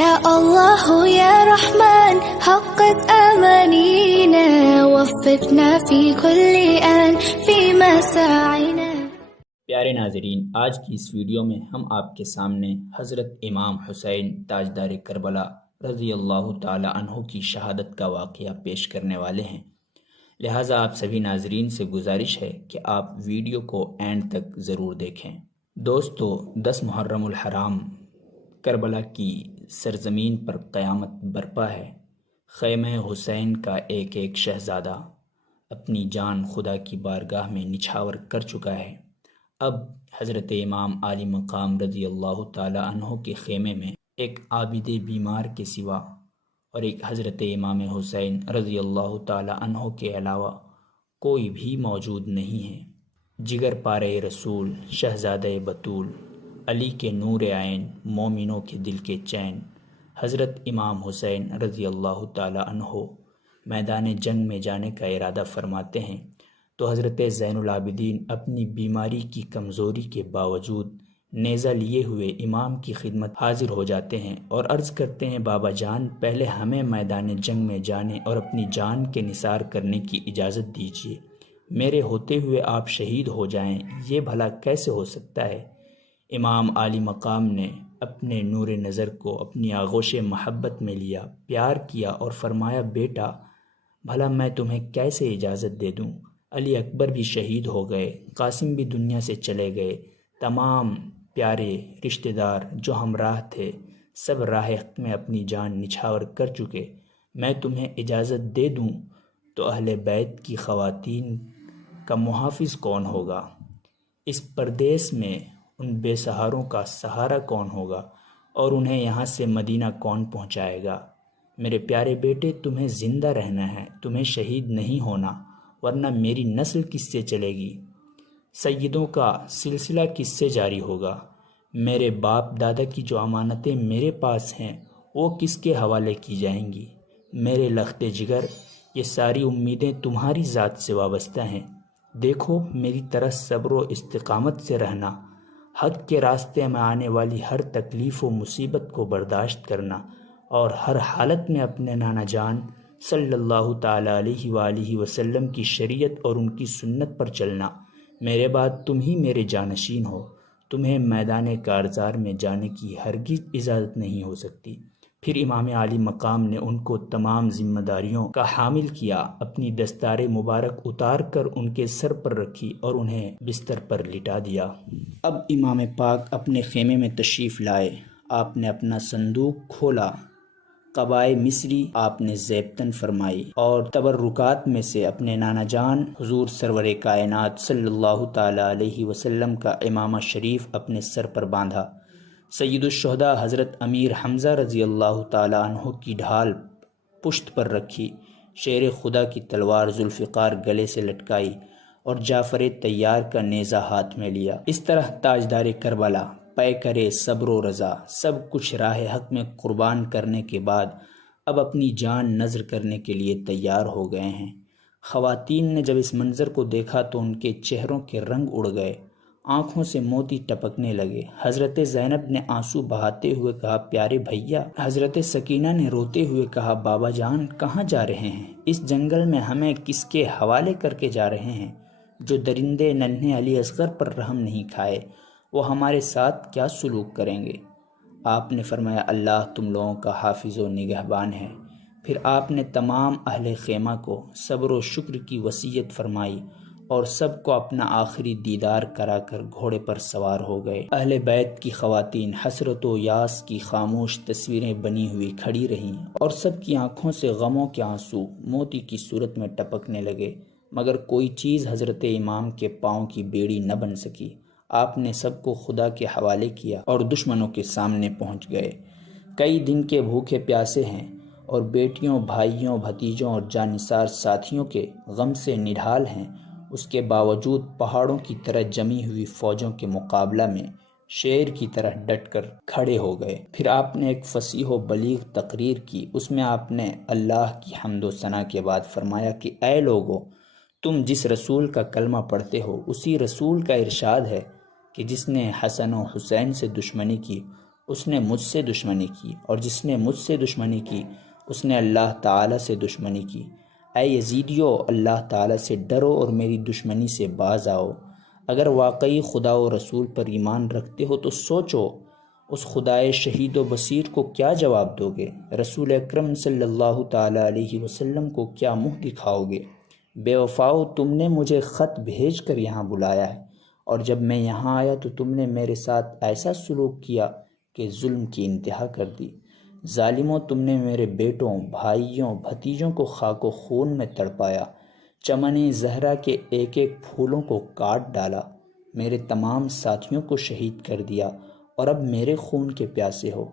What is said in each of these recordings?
يا الله يا رحمن حقق أمانينا وفقنا في كل آن في مساعينا۔ پیارے ناظرین، آج کی اس ویڈیو میں ہم آپ کے سامنے حضرت امام حسین تاجدار کربلا رضی اللہ تعالی عنہ کی شہادت کا واقعہ پیش کرنے والے ہیں، لہٰذا آپ سبھی ناظرین سے گزارش ہے کہ آپ ویڈیو کو اینڈ تک ضرور دیکھیں۔ دوستو، 10 محرم الحرام کربلا کی سرزمین پر قیامت برپا ہے۔ خیمہ حسین کا ایک ایک شہزادہ اپنی جان خدا کی بارگاہ میں نچھاور کر چکا ہے۔ اب حضرت امام عالی مقام رضی اللہ تعالی عنہ کے خیمے میں ایک عابد بیمار کے سوا اور ایک حضرت امام حسین رضی اللہ تعالی عنہ کے علاوہ کوئی بھی موجود نہیں ہے۔ جگر پارے رسول، شہزادہ بطول، علی کے نور عین، مومنوں کے دل کے چین، حضرت امام حسین رضی اللہ تعالی عنہ میدان جنگ میں جانے کا ارادہ فرماتے ہیں تو حضرت زین العابدین اپنی بیماری کی کمزوری کے باوجود نیزہ لیے ہوئے امام کی خدمت حاضر ہو جاتے ہیں اور عرض کرتے ہیں، بابا جان، پہلے ہمیں میدان جنگ میں جانے اور اپنی جان کے نثار کرنے کی اجازت دیجیے۔ میرے ہوتے ہوئے آپ شہید ہو جائیں، یہ بھلا کیسے ہو سکتا ہے؟ امام عالی مقام نے اپنے نور نظر کو اپنی آغوش محبت میں لیا، پیار کیا اور فرمایا، بیٹا بھلا میں تمہیں کیسے اجازت دے دوں؟ علی اکبر بھی شہید ہو گئے، قاسم بھی دنیا سے چلے گئے، تمام پیارے رشتہ دار جو ہمراہ تھے سب راہ حق میں اپنی جان نچھاور کر چکے، میں تمہیں اجازت دے دوں تو اہل بیت کی خواتین کا محافظ کون ہوگا؟ اس پردیس میں ان بے سہاروں کا سہارا کون ہوگا اور انہیں یہاں سے مدینہ کون پہنچائے گا؟ میرے پیارے بیٹے، تمہیں زندہ رہنا ہے، تمہیں شہید نہیں ہونا، ورنہ میری نسل کس سے چلے گی؟ سیدوں کا سلسلہ کس سے جاری ہوگا؟ میرے باپ دادا کی جو امانتیں میرے پاس ہیں وہ کس کے حوالے کی جائیں گی؟ میرے لخت جگر، یہ ساری امیدیں تمہاری ذات سے وابستہ ہیں۔ دیکھو، میری طرح صبر و استقامت سے رہنا، حق کے راستے میں آنے والی ہر تکلیف و مصیبت کو برداشت کرنا اور ہر حالت میں اپنے نانا جان صلی اللہ تعالی علیہ وآلہ وسلم کی شریعت اور ان کی سنت پر چلنا۔ میرے بعد تم ہی میرے جانشین ہو، تمہیں میدان کارزار میں جانے کی ہرگز اجازت نہیں ہو سکتی۔ پھر امام عالی مقام نے ان کو تمام ذمہ داریوں کا حامل کیا، اپنی دستار مبارک اتار کر ان کے سر پر رکھی اور انہیں بستر پر لٹا دیا۔ اب امام پاک اپنے خیمے میں تشریف لائے، آپ نے اپنا صندوق کھولا، قبائے مصری آپ نے زیبتن فرمائی اور تبرکات میں سے اپنے نانا جان حضور سرور کائنات صلی اللہ تعالی علیہ وسلم کا امامہ شریف اپنے سر پر باندھا۔ سید الشہداء حضرت امیر حمزہ رضی اللہ تعالی عنہ کی ڈھال پشت پر رکھی، شیر خدا کی تلوار ذوالفقار گلے سے لٹکائی اور جعفر طیار کا نیزہ ہاتھ میں لیا۔ اس طرح تاجدار کربلا پے کرے صبر و رضا سب کچھ راہ حق میں قربان کرنے کے بعد اب اپنی جان نذر کرنے کے لیے تیار ہو گئے ہیں۔ خواتین نے جب اس منظر کو دیکھا تو ان کے چہروں کے رنگ اڑ گئے، آنکھوں سے موتی ٹپکنے لگے۔ حضرت زینب نے آنسو بہاتے ہوئے کہا، پیارے بھیا۔ حضرت سکینہ نے روتے ہوئے کہا، بابا جان کہاں جا رہے ہیں؟ اس جنگل میں ہمیں کس کے حوالے کر کے جا رہے ہیں؟ جو درندے ننھے علی اصغر پر رحم نہیں کھائے وہ ہمارے ساتھ کیا سلوک کریں گے؟ آپ نے فرمایا، اللہ تم لوگوں کا حافظ و نگہبان ہے۔ پھر آپ نے تمام اہل خیمہ کو صبر و شکر کی وصیت فرمائی اور سب کو اپنا آخری دیدار کرا کر گھوڑے پر سوار ہو گئے۔ اہل بیت کی خواتین حسرت و یاس کی خاموش تصویریں بنی ہوئی کھڑی رہیں اور سب کی آنکھوں سے غموں کے آنسو موتی کی صورت میں ٹپکنے لگے، مگر کوئی چیز حضرت امام کے پاؤں کی بیڑی نہ بن سکی۔ آپ نے سب کو خدا کے حوالے کیا اور دشمنوں کے سامنے پہنچ گئے۔ کئی دن کے بھوکے پیاسے ہیں اور بیٹیوں، بھائیوں، بھتیجوں اور جانثار ساتھیوں کے غم سے نڈھال ہیں، اس کے باوجود پہاڑوں کی طرح جمی ہوئی فوجوں کے مقابلہ میں شیر کی طرح ڈٹ کر کھڑے ہو گئے۔ پھر آپ نے ایک فصیح و بلیغ تقریر کی، اس میں آپ نے اللہ کی حمد و ثنا کے بعد فرمایا کہ اے لوگو، تم جس رسول کا کلمہ پڑھتے ہو اسی رسول کا ارشاد ہے کہ جس نے حسن و حسین سے دشمنی کی اس نے مجھ سے دشمنی کی، اور جس نے مجھ سے دشمنی کی اس نے اللہ تعالیٰ سے دشمنی کی۔ اے یزیدیو، اللہ تعالیٰ سے ڈرو اور میری دشمنی سے باز آؤ۔ اگر واقعی خدا و رسول پر ایمان رکھتے ہو تو سوچو، اس خدائے شہید و بصیر کو کیا جواب دو گے؟ رسول اکرم صلی اللہ تعالیٰ علیہ وسلم کو کیا منہ دکھاؤ گے؟ بے وفاؤ، تم نے مجھے خط بھیج کر یہاں بلایا ہے، اور جب میں یہاں آیا تو تم نے میرے ساتھ ایسا سلوک کیا کہ ظلم کی انتہا کر دی۔ ظالموں، تم نے میرے بیٹوں، بھائیوں، بھتیجوں کو خاک و خون میں تڑپایا، چمن زہرا کے ایک ایک پھولوں کو کاٹ ڈالا، میرے تمام ساتھیوں کو شہید کر دیا، اور اب میرے خون کے پیاسے ہو۔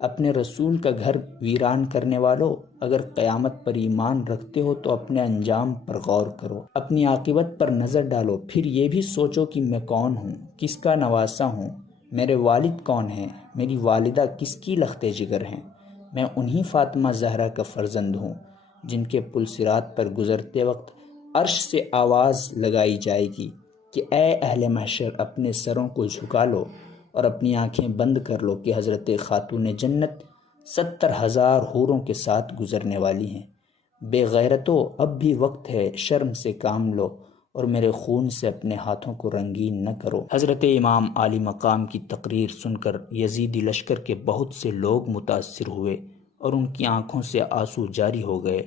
اپنے رسول کا گھر ویران کرنے والوں، اگر قیامت پر ایمان رکھتے ہو تو اپنے انجام پر غور کرو، اپنی عاقبت پر نظر ڈالو، پھر یہ بھی سوچو کہ میں کون ہوں، کس کا نواسا ہوں، میرے والد کون ہیں، میری والدہ کس کی لخت جگر ہیں۔ میں انہی فاطمہ زہرا کا فرزند ہوں جن کے پل صراط پر گزرتے وقت عرش سے آواز لگائی جائے گی کہ اے اہل محشر، اپنے سروں کو جھکا لو اور اپنی آنکھیں بند کر لو کہ حضرت خاتون جنت 70,000 حوروں کے ساتھ گزرنے والی ہیں۔ بے غیرتو، اب بھی وقت ہے، شرم سے کام لو اور میرے خون سے اپنے ہاتھوں کو رنگین نہ کرو۔ حضرت امام عالی مقام کی تقریر سن کر یزیدی لشکر کے بہت سے لوگ متاثر ہوئے اور ان کی آنکھوں سے آنسو جاری ہو گئے،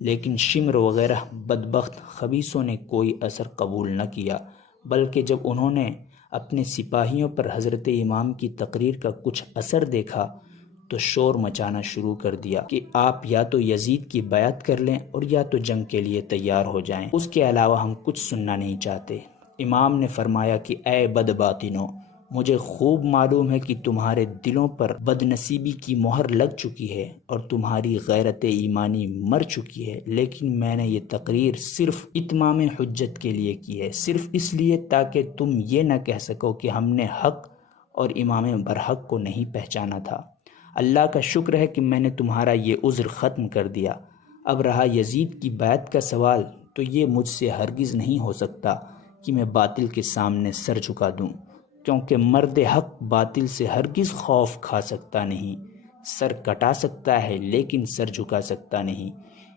لیکن شمر وغیرہ بدبخت خبیثوں نے کوئی اثر قبول نہ کیا، بلکہ جب انہوں نے اپنے سپاہیوں پر حضرت امام کی تقریر کا کچھ اثر دیکھا تو شور مچانا شروع کر دیا کہ آپ یا تو یزید کی بیعت کر لیں اور یا تو جنگ کے لیے تیار ہو جائیں، اس کے علاوہ ہم کچھ سننا نہیں چاہتے۔ امام نے فرمایا کہ اے بد باطنو، مجھے خوب معلوم ہے کہ تمہارے دلوں پر بد نصیبی کی مہر لگ چکی ہے اور تمہاری غیرت ایمانی مر چکی ہے، لیکن میں نے یہ تقریر صرف اتمام حجت کے لیے کی ہے، صرف اس لیے تاکہ تم یہ نہ کہہ سکو کہ ہم نے حق اور امام برحق کو نہیں پہچانا تھا۔ اللہ کا شکر ہے کہ میں نے تمہارا یہ عذر ختم کر دیا۔ اب رہا یزید کی بیعت کا سوال، تو یہ مجھ سے ہرگز نہیں ہو سکتا کہ میں باطل کے سامنے سر جھکا دوں، کیونکہ مرد حق باطل سے ہرگز خوف کھا سکتا نہیں، سر کٹا سکتا ہے لیکن سر جھکا سکتا نہیں۔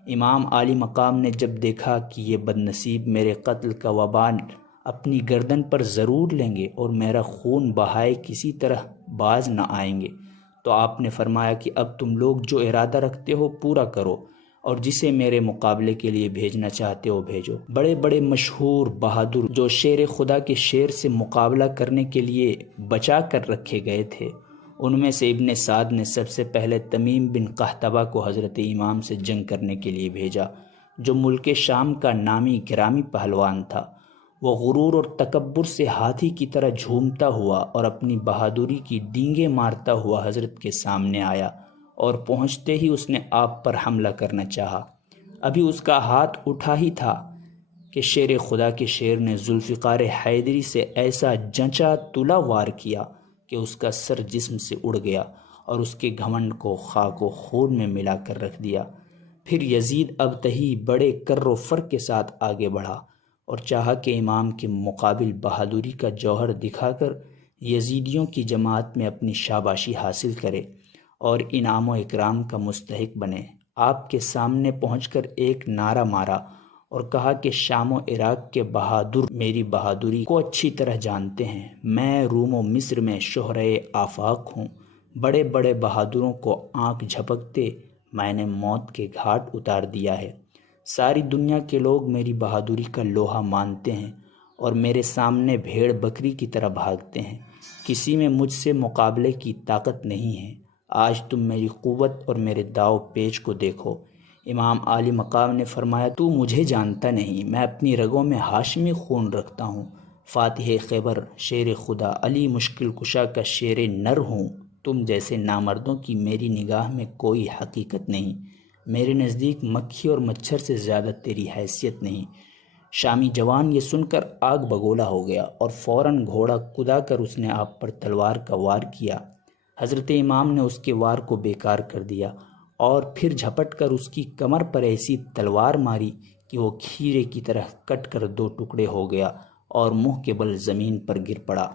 امام عالی مقام نے جب دیکھا کہ یہ بد نصیب میرے قتل کا وبال اپنی گردن پر ضرور لیں گے اور میرا خون بہائے کسی طرح باز نہ آئیں گے، تو آپ نے فرمایا کہ اب تم لوگ جو ارادہ رکھتے ہو پورا کرو، اور جسے میرے مقابلے کے لیے بھیجنا چاہتے ہو بھیجو۔ بڑے بڑے مشہور بہادر جو شیر خدا کے شیر سے مقابلہ کرنے کے لیے بچا کر رکھے گئے تھے، ان میں سے ابن سعد نے سب سے پہلے تمیم بن قحطبہ کو حضرت امام سے جنگ کرنے کے لیے بھیجا، جو ملک شام کا نامی گرامی پہلوان تھا۔ وہ غرور اور تکبر سے ہاتھی کی طرح جھومتا ہوا اور اپنی بہادری کی ڈینگیں مارتا ہوا حضرت کے سامنے آیا، اور پہنچتے ہی اس نے آپ پر حملہ کرنا چاہا۔ ابھی اس کا ہاتھ اٹھا ہی تھا کہ شیر خدا کے شیر نے ذوالفقار حیدری سے ایسا جنچا تلا وار کیا کہ اس کا سر جسم سے اڑ گیا اور اس کے گھمنڈ کو خاک و خون میں ملا کر رکھ دیا۔ پھر یزید ابتہی بڑے کر و فر کے ساتھ آگے بڑھا اور چاہا کہ امام کے مقابل بہادری کا جوہر دکھا کر یزیدیوں کی جماعت میں اپنی شاباشی حاصل کرے اور انعام و اکرام کا مستحق بنے۔ آپ کے سامنے پہنچ کر ایک نعرہ مارا اور کہا کہ شام و عراق کے بہادر میری بہادری کو اچھی طرح جانتے ہیں، میں روم و مصر میں شہرۂ آفاق ہوں، بڑے بڑے بہادروں کو آنکھ جھپکتے میں نے موت کے گھاٹ اتار دیا ہے، ساری دنیا کے لوگ میری بہادری کا لوہا مانتے ہیں اور میرے سامنے بھیڑ بکری کی طرح بھاگتے ہیں، کسی میں مجھ سے مقابلے کی طاقت نہیں ہے۔ آج تم میری قوت اور میرے داؤ پیچ کو دیکھو۔ امام عالی مقام نے فرمایا، تو مجھے جانتا نہیں، میں اپنی رگوں میں ہاشمی خون رکھتا ہوں، فاتح خیبر، شیر خدا، علی مشکل کشا کا شیر نر ہوں، تم جیسے نامردوں کی میری نگاہ میں کوئی حقیقت نہیں، میرے نزدیک مکھی اور مچھر سے زیادہ تیری حیثیت نہیں۔ شامی جوان یہ سن کر آگ بگولا ہو گیا اور فوراً گھوڑا کدا کر اس نے آپ پر تلوار کا وار کیا۔ حضرت امام نے اس کے وار کو بیکار کر دیا اور پھر جھپٹ کر اس کی کمر پر ایسی تلوار ماری کہ وہ کھیرے کی طرح کٹ کر دو ٹکڑے ہو گیا اور منہ کے بل زمین پر گر پڑا۔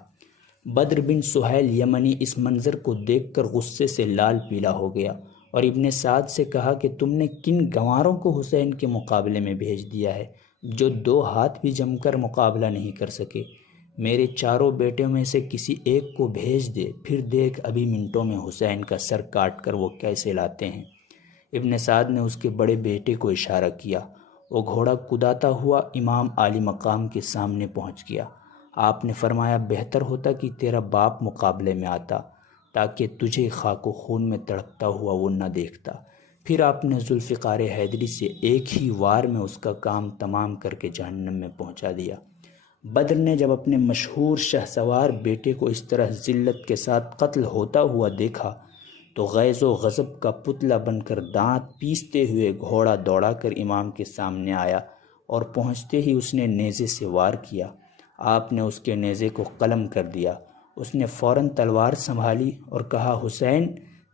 بدر بن سہیل یمنی اس منظر کو دیکھ کر غصے سے لال پیلا ہو گیا اور ابن سعد سے کہا کہ تم نے کن گنواروں کو حسین کے مقابلے میں بھیج دیا ہے جو 2 ہاتھ بھی جم کر مقابلہ نہیں کر سکے؟ میرے 4 بیٹوں میں سے کسی ایک کو بھیج دے، پھر دیکھ ابھی منٹوں میں حسین کا سر کاٹ کر وہ کیسے لاتے ہیں۔ ابن سعد نے اس کے بڑے بیٹے کو اشارہ کیا۔ وہ گھوڑا کداتا ہوا امام عالی مقام کے سامنے پہنچ گیا۔ آپ نے فرمایا بہتر ہوتا کہ تیرا باپ مقابلے میں آتا تاکہ تجھے خاک و خون میں تڑپتا ہوا وہ نہ دیکھتا۔ پھر آپ نے ذوالفقار حیدری سے ایک ہی وار میں اس کا کام تمام کر کے جہنم میں پہنچا دیا۔ بدر نے جب اپنے مشہور شہسوار بیٹے کو اس طرح ذلت کے ساتھ قتل ہوتا ہوا دیکھا تو غیظ و غضب کا پتلا بن کر دانت پیستے ہوئے گھوڑا دوڑا کر امام کے سامنے آیا اور پہنچتے ہی اس نے نیزے سے وار کیا۔ آپ نے اس کے نیزے کو قلم کر دیا۔ اس نے فوراً تلوار سنبھالی اور کہا حسین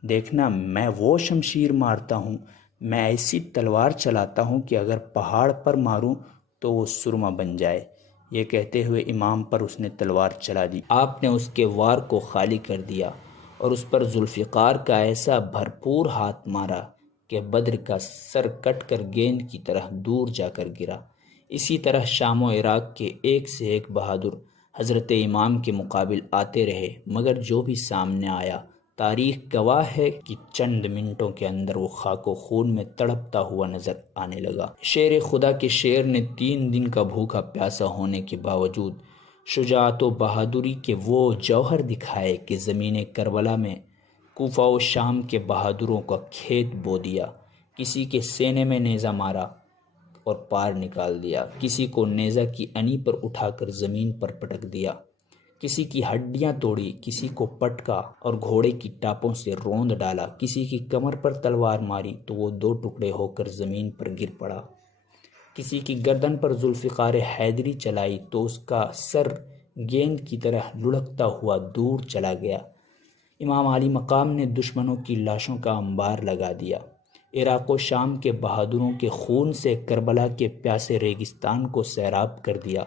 دیکھنا میں وہ شمشیر مارتا ہوں، میں ایسی تلوار چلاتا ہوں کہ اگر پہاڑ پر ماروں تو وہ سرما بن جائے۔ یہ کہتے ہوئے امام پر اس نے تلوار چلا دی۔ آپ نے اس کے وار کو خالی کر دیا اور اس پر ذوالفقار کا ایسا بھرپور ہاتھ مارا کہ بدر کا سر کٹ کر گیند کی طرح دور جا کر گرا۔ اسی طرح شام و عراق کے ایک سے ایک بہادر حضرت امام کے مقابل آتے رہے، مگر جو بھی سامنے آیا تاریخ گواہ ہے کہ چند منٹوں کے اندر وہ خاک و خون میں تڑپتا ہوا نظر آنے لگا۔ شیر خدا کے شیر نے 3 دن کا بھوکا پیاسا ہونے کے باوجود شجاعت و بہادری کے وہ جوہر دکھائے کہ زمین کربلا میں کوفہ و شام کے بہادروں کا کھیت بو دیا۔ کسی کے سینے میں نیزہ مارا اور پار نکال دیا، کسی کو نیزہ کی انی پر اٹھا کر زمین پر پٹک دیا، کسی کی ہڈیاں توڑی، کسی کو پٹکا اور گھوڑے کی ٹاپوں سے روند ڈالا، کسی کی کمر پر تلوار ماری تو وہ 2 ٹکڑے ہو کر زمین پر گر پڑا، کسی کی گردن پر ذوالفقار حیدری چلائی تو اس کا سر گیند کی طرح لڑکتا ہوا دور چلا گیا۔ امام علی مقام نے دشمنوں کی لاشوں کا انبار لگا دیا۔ عراق و شام کے بہادروں کے خون سے کربلا کے پیاسے ریگستان کو سیراب کر دیا۔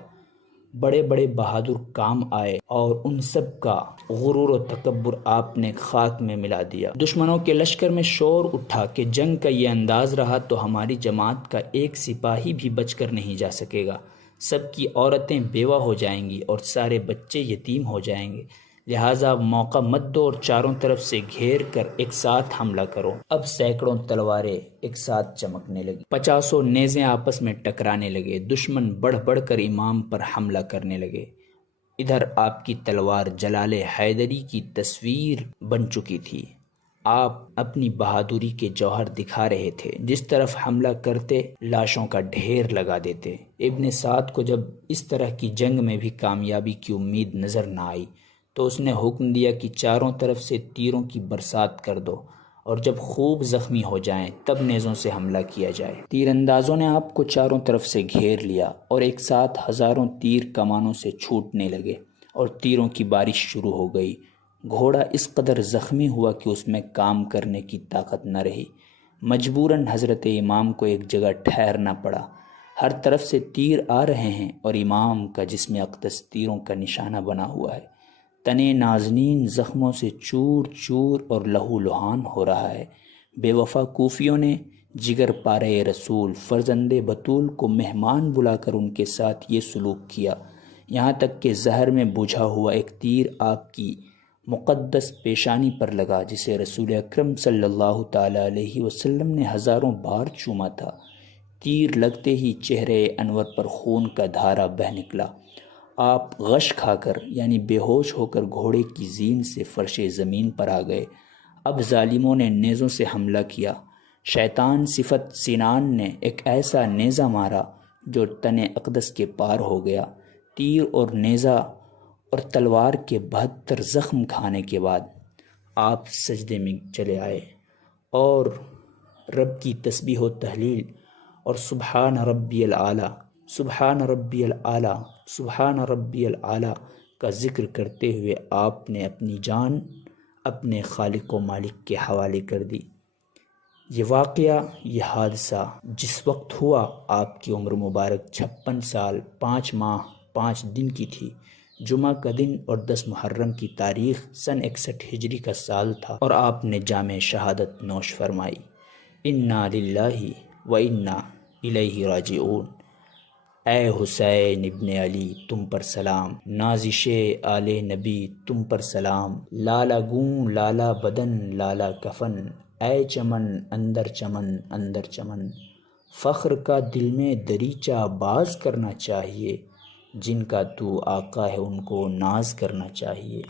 بڑے بڑے بہادر کام آئے اور ان سب کا غرور و تکبر آپ نے خاک میں ملا دیا۔ دشمنوں کے لشکر میں شور اٹھا کہ جنگ کا یہ انداز رہا تو ہماری جماعت کا ایک سپاہی بھی بچ کر نہیں جا سکے گا، سب کی عورتیں بیوہ ہو جائیں گی اور سارے بچے یتیم ہو جائیں گے، لہٰذا موقع مت دو اور چاروں طرف سے گھیر کر ایک ساتھ حملہ کرو۔ اب سینکڑوں تلواریں ایک ساتھ چمکنے لگی، 50 نیزیں آپس میں ٹکرانے لگے، دشمن بڑھ بڑھ کر امام پر حملہ کرنے لگے۔ ادھر آپ کی تلوار جلال حیدری کی تصویر بن چکی تھی۔ آپ اپنی بہادری کے جوہر دکھا رہے تھے، جس طرف حملہ کرتے لاشوں کا ڈھیر لگا دیتے۔ ابن سعد کو جب اس طرح کی جنگ میں بھی کامیابی کی امید نظر نہ آئی تو اس نے حکم دیا کہ چاروں طرف سے تیروں کی برسات کر دو اور جب خوب زخمی ہو جائیں تب نیزوں سے حملہ کیا جائے۔ تیر اندازوں نے آپ کو چاروں طرف سے گھیر لیا اور ایک ساتھ ہزاروں تیر کمانوں سے چھوٹنے لگے اور تیروں کی بارش شروع ہو گئی۔ گھوڑا اس قدر زخمی ہوا کہ اس میں کام کرنے کی طاقت نہ رہی۔ مجبوراً حضرت امام کو ایک جگہ ٹھہرنا پڑا۔ ہر طرف سے تیر آ رہے ہیں اور امام کا جسم اقدس تیروں کا نشانہ بنا ہوا ہے۔ تنے نازنین زخموں سے چور چور اور لہو لہان ہو رہا ہے۔ بے وفا کوفیوں نے جگر پارے رسول فرزند بطول کو مہمان بلا کر ان کے ساتھ یہ سلوک کیا، یہاں تک کہ زہر میں بجھا ہوا ایک تیر آپ کی مقدس پیشانی پر لگا جسے رسول اکرم صلی اللہ تعالی علیہ وسلم نے ہزاروں بار چوما تھا۔ تیر لگتے ہی چہرے انور پر خون کا دھارا بہہ نکلا۔ آپ غش کھا کر یعنی بے ہوش ہو کر گھوڑے کی زین سے فرش زمین پر آ گئے۔ اب ظالموں نے نیزوں سے حملہ کیا۔ شیطان صفت سنان نے ایک ایسا نیزہ مارا جو تن اقدس کے پار ہو گیا۔ تیر اور نیزہ اور تلوار کے 72 زخم کھانے کے بعد آپ سجدے میں چلے آئے اور رب کی تسبیح و تہلیل اور سبحان ربی العالی، سبحان ربی العالی، سبحان ربی العالی کا ذکر کرتے ہوئے آپ نے اپنی جان اپنے خالق و مالک کے حوالے کر دی۔ یہ واقعہ، یہ حادثہ جس وقت ہوا آپ کی عمر مبارک 56 سال 5 ماہ 5 دن کی تھی۔ جمعہ کا دن اور 10 محرم کی تاریخ سن 61 ہجری کا سال تھا اور آپ نے جام شہادت نوش فرمائی۔ انا للہ و انا الیہ راجعون۔ اے حسین ابن علی تم پر سلام، نازش آل نبی تم پر سلام، لالا گوں لالا بدن لالا کفن، اے چمن اندر چمن اندر چمن۔ فخر کا دل میں دریچہ باز کرنا چاہیے، جن کا تو آقا ہے ان کو ناز کرنا چاہیے۔